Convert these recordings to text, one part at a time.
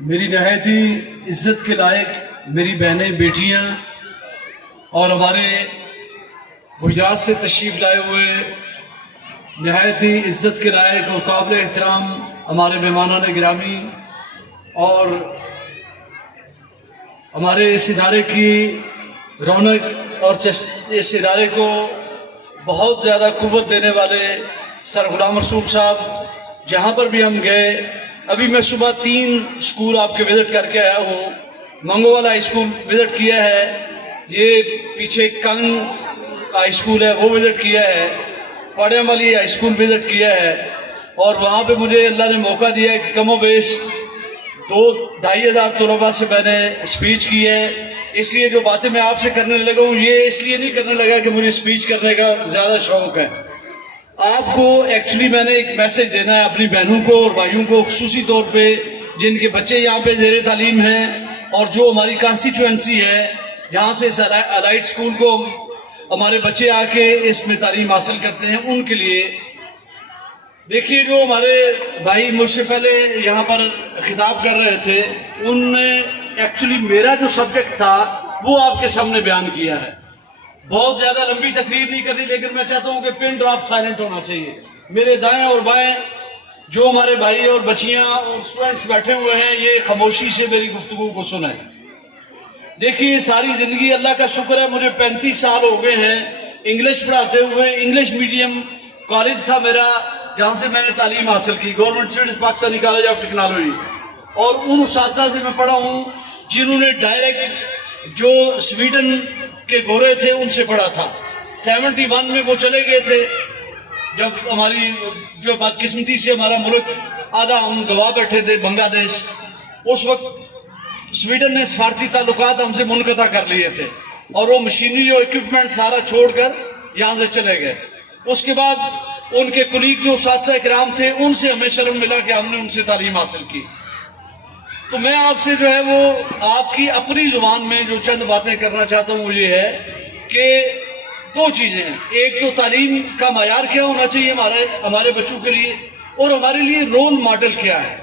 میری نہایت ہی عزت کے لائق میری بہنیں بیٹیاں اور ہمارے گجرات سے تشریف لائے ہوئے نہایت ہی عزت کے لائق اور قابل احترام ہمارے مہمانان گرامی اور ہمارے اس ادارے کی رونق اور اس ادارے کو بہت زیادہ قوت دینے والے سر غلام رسول صاحب، جہاں پر بھی ہم گئے، ابھی میں صبح 3 اسکول آپ کے وزٹ کر کے آیا ہوں۔ منگو والا ہائی اسکول وزٹ کیا ہے، یہ پیچھے کنگ ہائی اسکول ہے وہ وزٹ کیا ہے، پاڑیاں والی ہائی اسکول وزٹ کیا ہے، اور وہاں پہ مجھے اللہ نے موقع دیا ہے کہ کم و بیش 2-2.5 ہزار طلباء سے میں نے اسپیچ کی ہے۔ اس لیے جو باتیں میں آپ سے کرنے لگا ہوں یہ اس لیے نہیں کرنے لگا کہ مجھے اسپیچ کرنے کا زیادہ شوق ہے، آپ کو ایکچولی میں نے ایک میسج دینا ہے اپنی بہنوں کو اور بھائیوں کو، خصوصی طور پہ جن کے بچے یہاں پہ زیر تعلیم ہیں اور جو ہماری کانسٹیچوئنسی ہے جہاں سے الائٹ اسکول کو ہمارے بچے آ کے اس میں تعلیم حاصل کرتے ہیں، ان کے لیے دیکھیے جو ہمارے بھائی مجھ سے پہلے یہاں پر خطاب کر رہے تھے، ان نے ایکچولی میرا جو سبجیکٹ تھا وہ آپ کے سامنے بیان کیا ہے۔ بہت زیادہ لمبی تقریر نہیں کرنی، لیکن میں چاہتا ہوں کہ پن ڈراپ سائلنٹ ہونا چاہیے۔ میرے دائیں اور بائیں جو ہمارے بھائی اور بچیاں اور اسٹوڈنٹس بیٹھے ہوئے ہیں یہ خاموشی سے میری گفتگو کو سنیں۔ دیکھیے ساری زندگی اللہ کا شکر ہے مجھے 35 سال ہو گئے ہیں انگلش پڑھاتے ہوئے۔ انگلش میڈیم کالج تھا میرا جہاں سے میں نے تعلیم حاصل کی، government students Pakistani college of technology, اور ان اساتذہ سے میں پڑھا ہوں جنہوں نے ڈائریکٹ جو سویڈن کے گورے تھے ان سے پڑھا تھا۔ 71 میں وہ چلے گئے تھے جب ہماری جو بدقسمتی سے ہمارا ملک آدھا ہم گوا بیٹھے تھے بنگلہ دیش، اس وقت سویڈن نے سفارتی تعلقات ہم سے منقطع کر لیے تھے اور وہ مشینری اور اکوپمنٹ سارا چھوڑ کر یہاں سے چلے گئے۔ اس کے بعد ان کے کلیگ جو اساتذہ کرام تھے ان سے ہمیں شرف ملا کہ ہم نے ان سے تعلیم حاصل کی۔ تو میں آپ سے جو ہے وہ آپ کی اپنی زبان میں جو چند باتیں کرنا چاہتا ہوں وہ یہ ہے کہ 2 چیزیں ہیں، ایک تو تعلیم کا معیار کیا ہونا چاہیے ہمارے بچوں کے لیے، اور ہمارے لیے رول ماڈل کیا ہے۔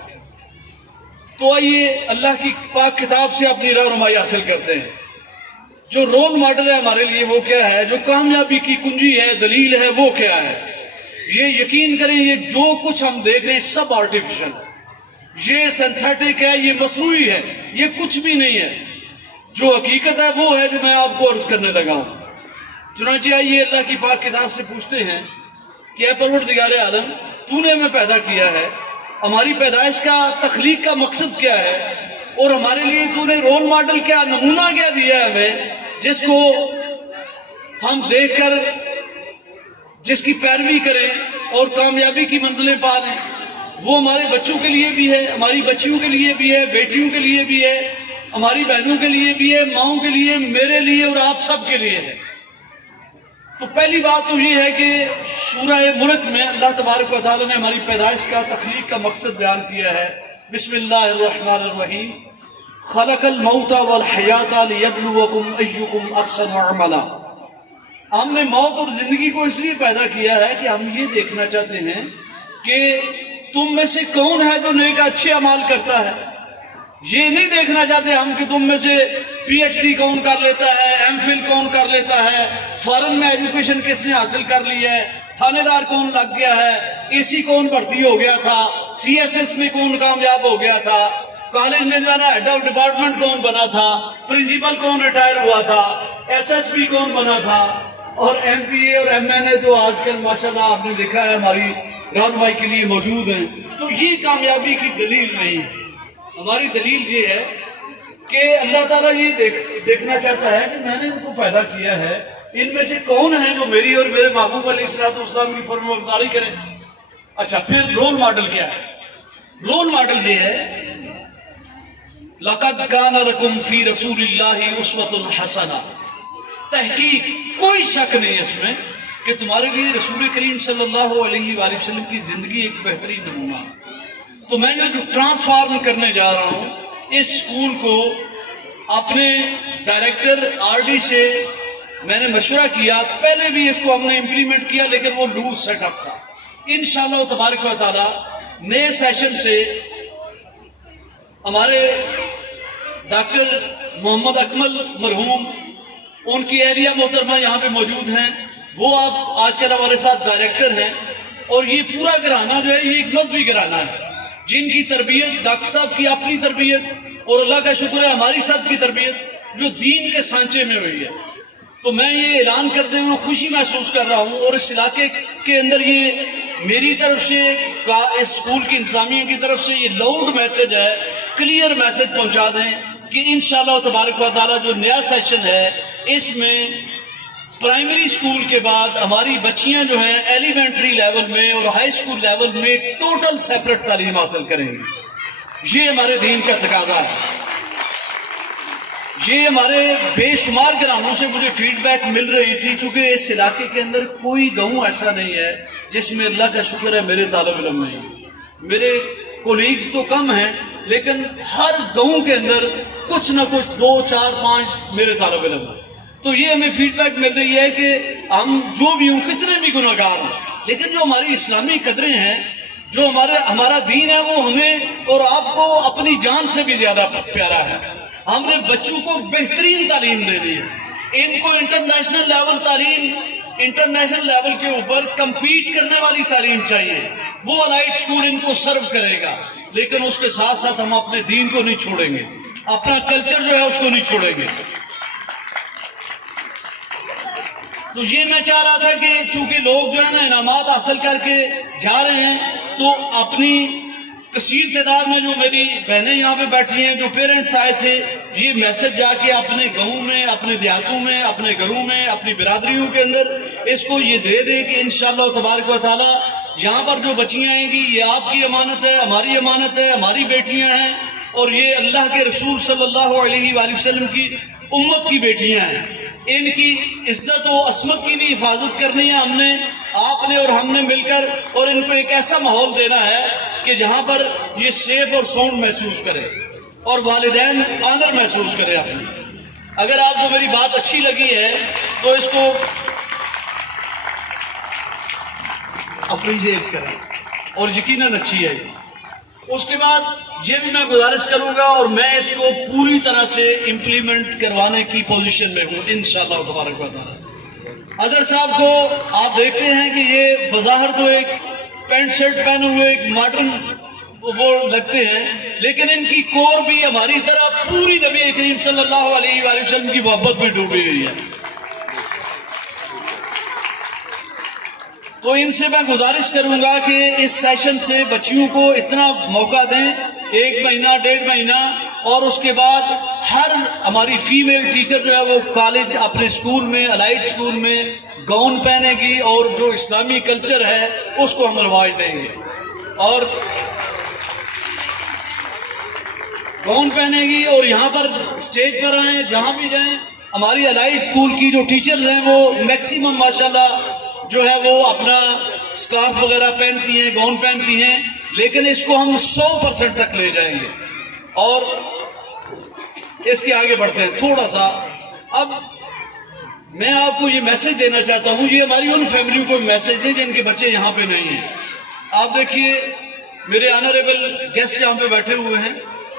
تو آئیے اللہ کی پاک کتاب سے اپنی رہنمائی حاصل کرتے ہیں۔ جو رول ماڈل ہے ہمارے لیے وہ کیا ہے، جو کامیابی کی کنجی ہے، دلیل ہے، وہ کیا ہے؟ یہ یقین کریں یہ جو کچھ ہم دیکھ رہے ہیں سب آرٹیفیشل ہے، یہ سینتھیٹک ہے، یہ مصنوعی ہے، یہ کچھ بھی نہیں ہے۔ جو حقیقت ہے وہ ہے جو میں آپ کو عرض کرنے لگا ہوں۔ چنانچہ آئیے اللہ کی پاک کتاب سے پوچھتے ہیں کہ اے پروردگار عالم، تو نے ہمیں پیدا کیا ہے، ہماری پیدائش کا تخلیق کا مقصد کیا ہے، اور ہمارے لیے تو نے رول ماڈل کیا، نمونہ کیا دیا ہے ہمیں جس کو ہم دیکھ کر جس کی پیروی کریں اور کامیابی کی منزلیں پا لیں۔ وہ ہمارے بچوں کے لیے بھی ہے، ہماری بچیوں کے لیے بھی ہے، بیٹیوں کے لیے بھی ہے، ہماری بہنوں کے لیے بھی ہے، ماؤں کے لیے، میرے لیے اور آپ سب کے لیے ہے۔ تو پہلی بات تو یہ ہے کہ سورہ ملک میں اللہ تبارک و تعالیٰ نے ہماری پیدائش کا تخلیق کا مقصد بیان کیا ہے۔ بسم اللہ الرحمن الرحیم، خلق الموت والحیات لیبلوکم ایکم احسن عملا۔ ہم نے موت اور زندگی کو اس لیے پیدا کیا ہے کہ ہم یہ دیکھنا چاہتے ہیں کہ تم میں سے کون ہے جو نیک اچھے اعمال کرتا ہے۔ یہ نہیں دیکھنا چاہتے ہم کہ تم میں سے پی ایچ ڈی کون کر لیتا ہے، ایم فل کون کر لیتا ہے، فارن میں ایجوکیشن کس نے حاصل کر لی ہے، تھانے دار کون لگ گیا ہے، اے سی کون بھرتی ہو گیا تھا، سی ایس ایس میں کون کامیاب ہو گیا تھا، کالج میں جو ہے نا ہیڈ آف ڈپارٹمنٹ کون بنا تھا، پرنسپل کون ریٹائر ہوا تھا، ایس ایس پی کون بنا تھا، اور ایم پی اے اور ایم این اے تو آج کل ماشاءاللہ آپ نے دیکھا ہے ہماری رہنمائی کے لیے موجود ہیں۔ تو یہ کامیابی کی دلیل نہیں ہے، ہماری دلیل یہ ہے کہ اللہ تعالیٰ یہ دیکھنا چاہتا ہے کہ میں نے ان کو پیدا کیا ہے، ان میں سے کون ہیں جو میری اور میرے محبوب علیہ السلام کی فرمانبرداری کریں۔ اچھا پھر رول ماڈل کیا ہے؟ رول ماڈل یہ ہے لَقَدْ كَانَ لَكُمْ فِي رَسُولِ اللَّهِ أُسْوَةٌ حَسَنَةٌ۔ تحقیق کوئی شک نہیں ہے اس میں کہ تمہارے لیے رسول کریم صلی اللہ علیہ وآلہ وسلم کی زندگی ایک بہترین نمونہ ہے۔ تو میں جو ٹرانسفارم کرنے جا رہا ہوں اس سکول کو اپنے ڈائریکٹر آر ڈی سے میں نے مشورہ کیا، پہلے بھی اس کو ہم نے امپلیمنٹ کیا لیکن وہ لوز سیٹ اپ تھا۔ انشاءاللہ تبارک و تعالی نئے سیشن سے ہمارے ڈاکٹر محمد اکمل مرحوم، ان کی اہلیہ محترمہ یہاں پہ موجود ہیں، وہ آپ آج کل ہمارے ساتھ ڈائریکٹر ہیں، اور یہ پورا گھرانہ جو ہے یہ ایک مذہبی گھرانہ ہے، جن کی تربیت ڈاکٹر صاحب کی اپنی تربیت اور اللہ کا شکر ہے ہماری سب کی تربیت جو دین کے سانچے میں ہوئی ہے۔ تو میں یہ اعلان کرتے ہوئے خوشی محسوس کر رہا ہوں، اور اس علاقے کے اندر یہ میری طرف سے اسکول کی انتظامیہ کی طرف سے یہ لاؤڈ میسج ہے، کلیئر میسج پہنچا دیں کہ انشاءاللہ تبارک و تعالیٰ جو نیا سیشن ہے اس میں پرائمری اسکول کے بعد ہماری بچیاں جو ہیں ایلیمنٹری لیول میں اور ہائی اسکول لیول میں ٹوٹل سیپریٹ تعلیم حاصل کریں گی۔ یہ ہمارے دین کا تقاضا ہے۔ یہ ہمارے بے شمار گھرانوں سے مجھے فیڈ بیک مل رہی تھی، چونکہ اس علاقے کے اندر کوئی گاؤں ایسا نہیں ہے جس میں اللہ کا شکر ہے میرے طالب علم نہیں، میرے کولیگز تو کم ہیں لیکن ہر گاؤں کے اندر کچھ نہ کچھ 2 4 5 میرے طالب علم ہیں۔ تو یہ ہمیں فیڈ بیک مل رہی ہے کہ ہم جو بھی ہوں، کتنے بھی گناہ گار ہوں، لیکن جو ہماری اسلامی قدریں ہیں، جو ہمارا دین ہے، وہ ہمیں اور آپ کو اپنی جان سے بھی زیادہ پیارا ہے۔ ہم نے بچوں کو بہترین تعلیم دینی ہے، ان کو انٹرنیشنل لیول تعلیم، انٹرنیشنل لیول کے اوپر کمپیٹ کرنے والی تعلیم چاہیے، وہ الائٹ اسکول ان کو سرو کرے گا، لیکن اس کے ساتھ ساتھ ہم اپنے دین کو نہیں چھوڑیں گے، اپنا کلچر جو ہے اس کو نہیں چھوڑیں گے۔ تو یہ میں چاہ رہا تھا کہ چونکہ لوگ جو ہے نا انعامات حاصل کر کے جا رہے ہیں، تو اپنی کثیر تعداد میں جو میری بہنیں یہاں پہ بیٹھی ہیں، جو پیرنٹس آئے تھے، یہ میسج جا کے اپنے گاؤں میں، اپنے دیہاتوں میں، اپنے گھروں میں، اپنی برادریوں کے اندر اس کو یہ دے دے کہ انشاءاللہ تبارک و تعالی یہاں پر جو بچیاں آئیں گی یہ آپ کی امانت ہے، ہماری امانت ہے، ہماری بیٹیاں ہیں، اور یہ اللہ کے رسول صلی اللہ علیہ وآلہ وسلم کی امت کی بیٹیاں ہیں۔ ان کی عزت و عصمت کی بھی حفاظت کرنی ہے ہم نے، آپ نے اور ہم نے مل کر، اور ان کو ایک ایسا ماحول دینا ہے کہ جہاں پر یہ سیف اور ساؤنڈ محسوس کرے اور والدین آنر محسوس کرے اپنی۔ اگر آپ کو میری بات اچھی لگی ہے تو اس کو اپریشیٹ کریں، اور یقیناً اچھی ہے۔ اس کے بعد یہ بھی میں گزارش کروں گا، اور میں اس کو پوری طرح سے امپلیمنٹ کروانے کی پوزیشن میں ہوں انشاءاللہ تبارک و تعالی۔ اظہر صاحب کو آپ دیکھتے ہیں کہ یہ بظاہر تو ایک پینٹ شرٹ پہنے ہوئے ایک ماڈرن وہ لگتے ہیں، لیکن ان کی کور بھی ہماری طرح پوری نبی کریم صلی اللہ علیہ وآلہ وسلم کی محبت میں ڈوبی ہوئی ہے۔ تو ان سے میں گزارش کروں گا کہ اس سیشن سے بچیوں کو اتنا موقع دیں، 1 مہینہ 1.5 مہینہ، اور اس کے بعد ہر ہماری فیمیل ٹیچر جو ہے وہ کالج اپنے اسکول میں، الائٹ اسکول میں گاؤن پہنے گی، اور جو اسلامی کلچر ہے اس کو ہم رواج دیں گے، اور گاؤن پہنے گی، اور یہاں پر اسٹیج پر آئیں، جہاں بھی جائیں۔ ہماری الائٹ اسکول کی جو ٹیچرز ہیں وہ میکسیمم ماشاءاللہ جو ہے وہ اپنا اسکارف وغیرہ پہنتی ہیں، گاؤن پہنتی ہیں، لیکن اس کو ہم 100% تک لے جائیں گے، اور اس کے آگے بڑھتے ہیں تھوڑا سا۔ اب میں آپ کو یہ میسج دینا چاہتا ہوں، یہ ہماری ان فیملیوں کو میسج دیں جن کے بچے یہاں پہ نہیں ہیں۔ آپ دیکھیے میرے آنریبل گیسٹ یہاں پہ بیٹھے ہوئے ہیں،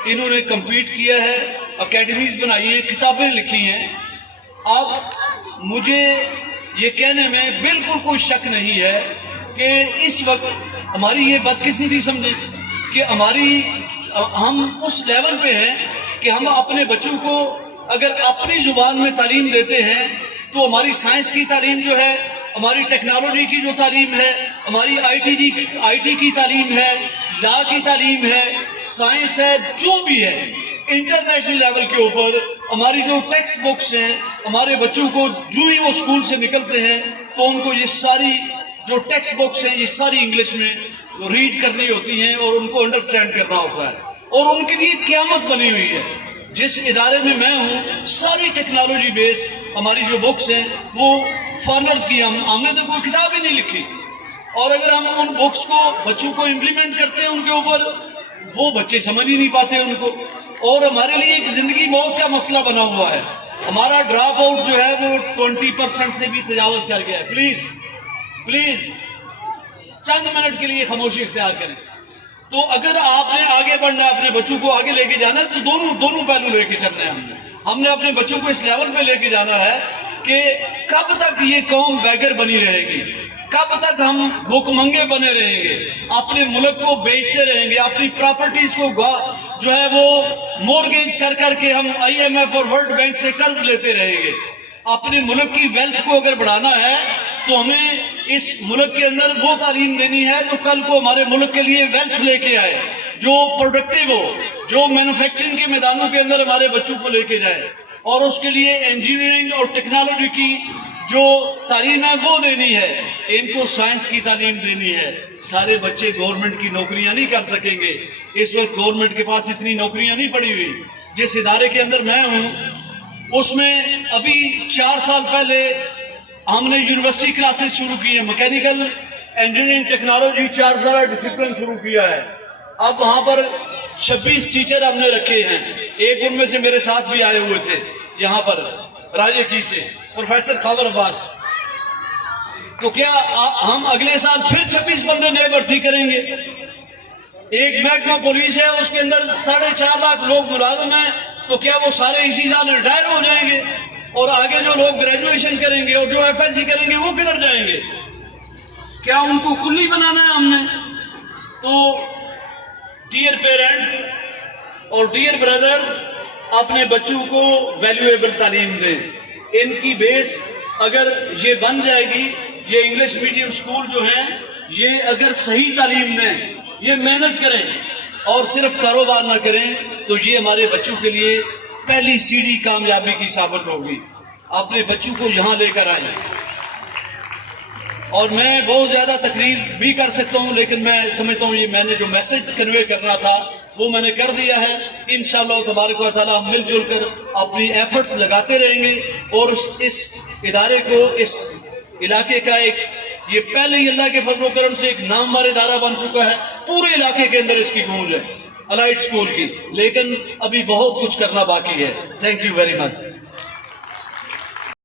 انہوں نے کمپیٹ کیا ہے، اکیڈمیز بنائی ہیں، کتابیں لکھی ہیں۔ اب مجھے یہ کہنے میں بالکل کوئی شک نہیں ہے کہ اس وقت ہماری یہ بدقسمتی سمجھیں کہ ہم اس لیول پہ ہیں کہ ہم اپنے بچوں کو اگر اپنی زبان میں تعلیم دیتے ہیں تو ہماری سائنس کی تعلیم جو ہے، ہماری ٹیکنالوجی کی جو تعلیم ہے، ہماری آئی ٹی کی تعلیم ہے، لا کی تعلیم ہے، سائنس ہے، جو بھی ہے انٹرنیشنل لیول کے اوپر ہماری جو ٹیکسٹ بکس ہیں، ہمارے بچوں کو جو ہی وہ اسکول سے نکلتے ہیں تو ان کو یہ ساری جو ٹیکسٹ بکس ہیں یہ ساری انگلش میں ریڈ کرنی ہوتی ہیں، اور ان کو انڈرسٹینڈ کرنا ہوتا ہے، اور ان کے لیے قیامت بنی ہوئی ہے۔ جس ادارے میں میں ہوں ساری ٹیکنالوجی بیس ہماری جو بکس ہیں وہ فارنرز کی، ہم نے تو کوئی کتاب ہی نہیں لکھی، اور اگر ہم ان بکس کو بچوں کو امپلیمنٹ کرتے ہیں ان کے اوپر، وہ بچے سمجھ ہی نہیں پاتے ان کو، اور ہمارے لیے ایک زندگی موت کا مسئلہ بنا ہوا ہے۔ ہمارا ڈراپ آؤٹ جو ہے وہ 20% سے بھی تجاوز کر گیا ہے۔ پلیز چند منٹ کے لیے خاموشی اختیار کریں۔ تو اگر آپ نے آگے بڑھنا ہے، اپنے بچوں کو آگے لے کے جانا ہے، تو دونوں پہلو لے کے چلنے ہیں. ہم نے اپنے بچوں کو اس لیول پہ لے کے جانا ہے کہ کب تک یہ قوم بیگر بنی رہے گی، کب تک ہم بھوک منگے بنے رہیں گے، اپنے ملک کو بیچتے رہیں گے، اپنی پراپرٹیز کو جو ہے وہ مورگیج کر کر کے ہم IMF اور ورلڈ بینک سے قرض لیتے رہیں گے. اپنے ملک کی ویلتھ کو اگر بڑھانا ہے تو ہمیں اس ملک کے اندر وہ تعلیم دینی ہے جو کل کو ہمارے ملک کے لیے ویلتھ لے کے آئے، جو پروڈکٹیو ہو، جو مینوفیکچرنگ کے میدانوں کے اندر ہمارے بچوں کو لے کے جائے. اور اس کے لیے انجینئرنگ اور ٹیکنالوجی کی جو تعلیم ہے وہ دینی ہے. ان کو سائنس کی تعلیم دینی ہے. سارے بچے گورنمنٹ کی نوکریاں نہیں کر سکیں گے. اس وقت گورنمنٹ کے پاس اتنی نوکریاں نہیں پڑی ہوئی. جس ادارے کے اندر میں ہوں اس میں ابھی 4 سال پہلے ہم نے یونیورسٹی کلاسز شروع کی ہیں، میکینیکل انجینئرنگ ٹیکنالوجی 4 ذرا ڈسپلن شروع کیا ہے. اب وہاں پر 26 ٹیچر ہم نے رکھے ہیں. ایک ان میں سے میرے ساتھ بھی آئے ہوئے تھے یہاں پر راجے کی سے، پروفیسر خاور عباس. تو کیا ہم اگلے سال پھر 26 بندے نئے بھرتی کریں گے؟ ایک محکمہ پولیس ہے، اس کے اندر 4.5 لاکھ لوگ ملازم ہیں، تو کیا وہ سارے اسی سال ریٹائر ہو جائیں گے؟ اور آگے جو لوگ گریجویشن کریں گے اور جو FSC کریں گے وہ کدھر جائیں گے؟ کیا ان کو کلی بنانا ہے ہم نے؟ تو ڈیئر پیرنٹس اور ڈیئر بردرز، اپنے بچوں کو ویلیویبل تعلیم دیں. ان کی بیس اگر یہ بن جائے گی، یہ انگلش میڈیم سکول جو ہیں یہ اگر صحیح تعلیم دیں، یہ محنت کریں اور صرف کاروبار نہ کریں، تو یہ ہمارے بچوں کے لیے پہلی سیڑھی کامیابی کی ثابت ہوگی. اپنے بچوں کو یہاں لے کر آئیں. اور میں بہت زیادہ تقریر بھی کر سکتا ہوں، لیکن میں سمجھتا ہوں یہ میں نے جو میسج کنوے کرنا تھا وہ میں نے کر دیا ہے. انشاءاللہ تبارک و تعالی ہم مل جل کر اپنی ایفرٹس لگاتے رہیں گے اور اس ادارے کو، اس علاقے کا ایک، یہ پہلے ہی اللہ کے فضل و کرم سے ایک نامور ادارہ بن چکا ہے. پورے علاقے کے اندر اس کی گونج ہے الائٹ اسکول کی، لیکن ابھی بہت کچھ کرنا باقی ہے. Thank you very much.